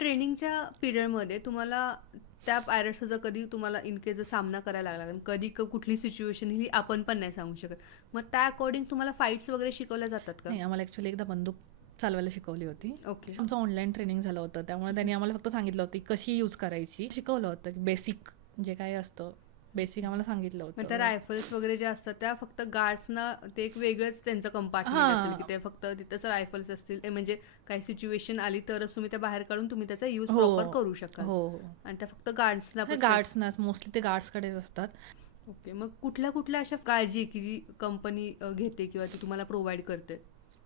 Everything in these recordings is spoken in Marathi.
ट्रेनिंगच्या पिरियडमध्ये तुम्हाला त्या पायरेट्सचा कधी तुम्हाला इन केस जर सामना करायला लागला, कधी कुठली सिच्युएशन ही आपण पण नाही सांगू शकत. मग त्या अकॉर्डिंग तुम्हाला फाईट्स वगैरे शिकवल्या जातात का? नाही, आम्हाला ॲक्च्युअली एकदा बंदूक चालवायला शिकवली होती. ओके. आमचं ऑनलाईन ट्रेनिंग झालं होतं, त्यामुळे त्यांनी आम्हाला फक्त सांगितलं होतं की कशी यूज करायची, शिकवलं होतं की बेसिक जे काय असतं बेसिक आम्हाला सांगितलं मग त्या होतं. रायफल्स वगैरे ज्या असतात त्या फक्त गार्ड्सना ते एक वेगळंच त्यांचं कंपार्टमेंट असेल की हां. ते फक्त तिथंच रायफल्स असतील, ते म्हणजे काही सिच्युएशन आली तरच तुम्ही त्या बाहेर काढून तुम्ही त्याचा यूज हो प्रॉपर करू शकाल. हो हो. आणि त्या फक्त गार्ड्सना हे गार्ड्सनाच मोस्टली ते गार्ड्सकडेच असतात. ओके. मग कुठल्या कुठल्या अशा काळजी आहे की जी कंपनी घेते किंवा ती तुम्हाला प्रोव्हाइड करते?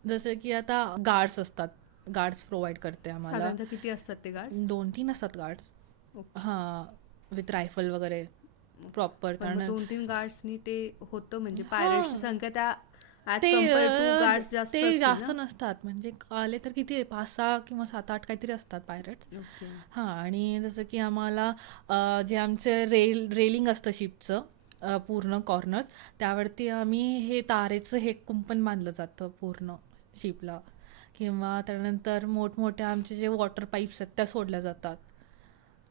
जसं की आता गार्ड्स असतात, गार्ड्स प्रोव्हाइड करते आम्हाला. साधारणतः किती असतात ते गार्ड्स? 2-3 असतात गार्ड्स. ओके. हां, विथ रायफल वगैरे प्रॉपर. पण मग 2-3 गार्ड्सनी ते होतं म्हणजे पायरेट्सची हां, संख्या त्या ॲज ते कम्पेअर टू गार्ड्स ते जास्त असतील जास्त ना? नसतात, म्हणजे आले तर किती 5-6 किंवा 7-8 काहीतरी असतात पायरेट्स. ओके. हां, आणि जसं की आम्हाला जे आमचे रेलिंग असतं शिपचं, पूर्ण कॉर्नर्स, त्यावरती आम्ही हे तारेचं हे कुंपण बांधलं जातं पूर्ण शिपला. किंवा त्यानंतर मोठमोठ्या आमचे जे वॉटर पाईप्स आहेत त्या सोडल्या जातात,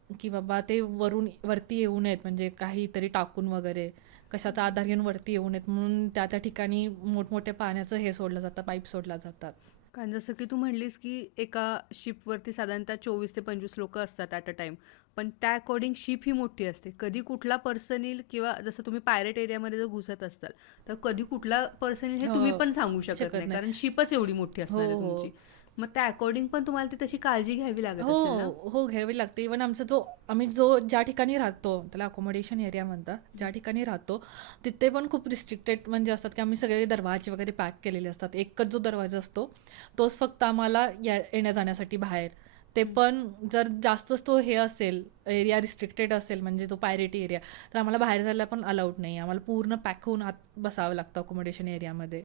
की बाबा ते वरती येऊ नयेत, म्हणजे काहीतरी टाकून वगैरे कशाचा आधार घेऊन वरती येऊ नयेत, म्हणून त्या त्या ठिकाणी मोठमोठ्या पाण्याचं हे सोडलं जातं, पाईप सोडल्या जातात. कारण जसं की तू म्हणलीस की एका शिपवरती साधारणतः 24 ते 25 लोकं असतात ॲट अ टाईम. पण त्या अकॉर्डिंग शिप ही मोठी असते. कधी कुठला पर्सन येईल किंवा जसं तुम्ही पायरेट एरियामध्ये जर घुसत असाल, तर कधी कुठला पर्सन येईल हे तुम्ही हो, पण सांगू शकत शकत नाही. नाही. कारण शिपच एवढी मोठी हो असणार आहे हो तुमची. मग त्या अकॉर्डिंग पण तुम्हाला ती तशी काळजी घ्यावी लागत हो असेल ना? हो, घ्यावी लागते. इवन आम्ही ज्या ठिकाणी राहतो त्याला अकोमोडेशन एरिया म्हणतात, ज्या ठिकाणी राहतो तिथे पण खूप रिस्ट्रिक्टेड म्हणजे असतात की आम्ही सगळे दरवाजे वगैरे पॅक केलेले असतात. एकच जो दरवाजा असतो तोच फक्त आम्हाला येण्या जाण्यासाठी बाहेर. ते पण जर जास्तच तो हे असेल, एरिया रिस्ट्रिक्टेड असेल, म्हणजे जो पायरेट एरिया, तर आम्हाला बाहेर जायला पण अलाउड नाही. आम्हाला पूर्ण पॅक होऊन आत बसावं लागतं अकोमोडेशन एरियामध्ये.